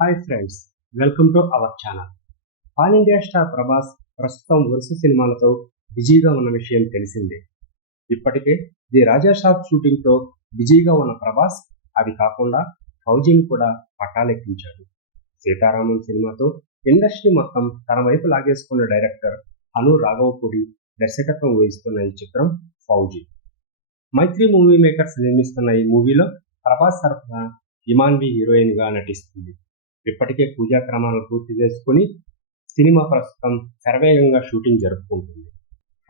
Hi friends, welcome to our channel. All India star Prabhas ప్రస్తుతం వరుస సినిమాలతో బిజీగా ఉన్న విషయం తెలిసిందే. ఇప్పటికే ది రాజా సాబ్ షూటింగ్తో బిజీగా ఉన్న ప్రభాస్ అది కాకుండా ఫౌజీని కూడా పట్టాలెక్కించాడు. సీతారామన్ సినిమాతో ఇండస్ట్రీ మొత్తం తన వైపు లాగేసుకున్న డైరెక్టర్ అను రాఘవపూడి దర్శకత్వం వహిస్తున్న ఈ చిత్రం ఫౌజీ. మైత్రి మూవీ మేకర్స్ నిర్మిస్తున్న ఈ మూవీలో ప్రభాస్ తరఫున ఇమాన్వి హీరోయిన్ గా నటిస్తుంది. ఇప్పటికే పూజా క్రమాలను పూర్తి చేసుకుని సినిమా ప్రస్తుతం శరవేగంగా షూటింగ్ జరుపుకుంటుంది.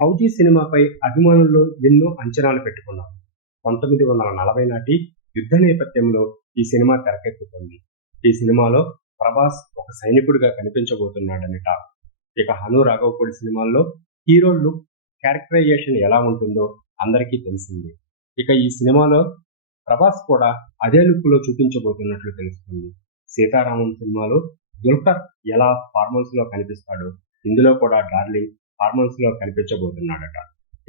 ఫౌజీ సినిమాపై అభిమానుల్లో ఎన్నో అంచనాలు పెట్టుకున్నారు. 1940 నాటి యుద్ధ నేపథ్యంలో ఈ సినిమా తెరకెక్కుతుంది. ఈ సినిమాలో ప్రభాస్ ఒక సైనికుడిగా కనిపించబోతున్నాడని టాక్. ఇక హను రాఘవపూడి సినిమాల్లో హీరో లుక్, క్యారెక్టరైజేషన్ ఎలా ఉంటుందో అందరికీ తెలిసిందే. ఇక ఈ సినిమాలో ప్రభాస్ కూడా అదే లుక్ లో చూపించబోతున్నట్లు తెలుస్తుంది. సీతారామన్ సినిమాలో దుల్కర్ ఎలా ఫార్మల్స్ లో కనిపిస్తాడో ఇందులో కూడా డార్లింగ్ ఫార్మల్స్ లో కనిపించబోతున్నాడట.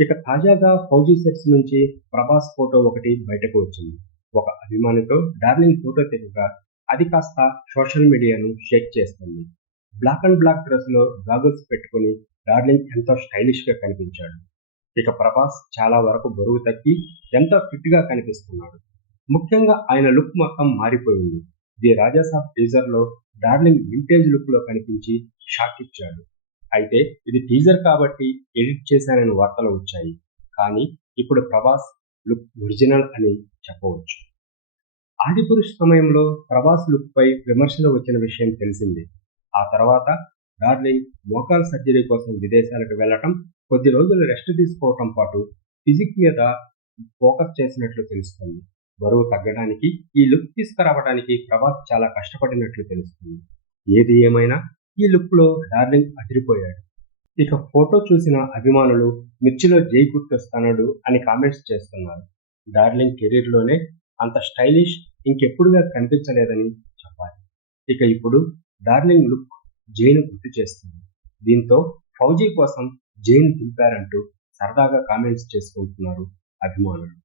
ఇక తాజాగా ఫౌజీ సెట్స్ నుంచి ప్రభాస్ ఫోటో ఒకటి బయటకు వచ్చింది. ఒక అభిమానితో డార్లింగ్ ఫోటో తెగగా అది కాస్త సోషల్ మీడియాను షేక్ చేస్తుంది. బ్లాక్ అండ్ బ్లాక్ డ్రెస్ లో గాగుల్స్ పెట్టుకుని డార్లింగ్ ఎంతో స్టైలిష్ గా కనిపించాడు. ఇక ప్రభాస్ చాలా వరకు బరువు తగ్గి ఎంతో ఫిట్ గా కనిపిస్తున్నాడు. ముఖ్యంగా ఆయన లుక్ మొత్తం మారిపోయింది. ది రాజాసాబ్ టీజర్ లో డార్లింగ్ వింటేజ్ లుక్ లో కనిపించి షాక్ ఇచ్చాడు. అయితే ఇది టీజర్ కాబట్టి ఎడిట్ చేశానని వార్తలు వచ్చాయి. కానీ ఇప్పుడు ప్రభాస్ లుక్ ఒరిజినల్ అని చెప్పవచ్చు. ఆదిపురుష్ సమయంలో ప్రభాస్ లుక్ పై విమర్శలు వచ్చిన విషయం తెలిసిందే. ఆ తర్వాత డార్లింగ్ మోకాల్ సర్జరీ కోసం విదేశాలకు వెళ్లటం, కొద్ది రోజులు రెస్ట్ తీసుకోవటం పాటు ఫిజిక్ మీద ఫోకస్ చేసినట్లు తెలుస్తుంది. బరువు తగ్గడానికి, ఈ లుక్ తీసుకురావడానికి ప్రభాస్ చాలా కష్టపడినట్లు తెలుస్తుంది. ఏది ఏమైనా ఈ లుక్ లో డార్లింగ్ అదిరిపోయాడు. ఇక ఫోటో చూసిన అభిమానులు మిర్చిలో జై గుర్తొస్తాడు అని కామెంట్స్ చేస్తున్నారు. డార్లింగ్ కెరీర్ లోనే అంత స్టైలిష్ ఇంకెప్పుడుగా కనిపించలేదని చెప్పాలి. ఇక ఇప్పుడు డార్లింగ్ లుక్ జైను గుర్తు చేస్తుంది. దీంతో ఫౌజీ కోసం జైన్ దింపారంటూ సరదాగా కామెంట్స్ చేసుకుంటున్నారు అభిమానులు.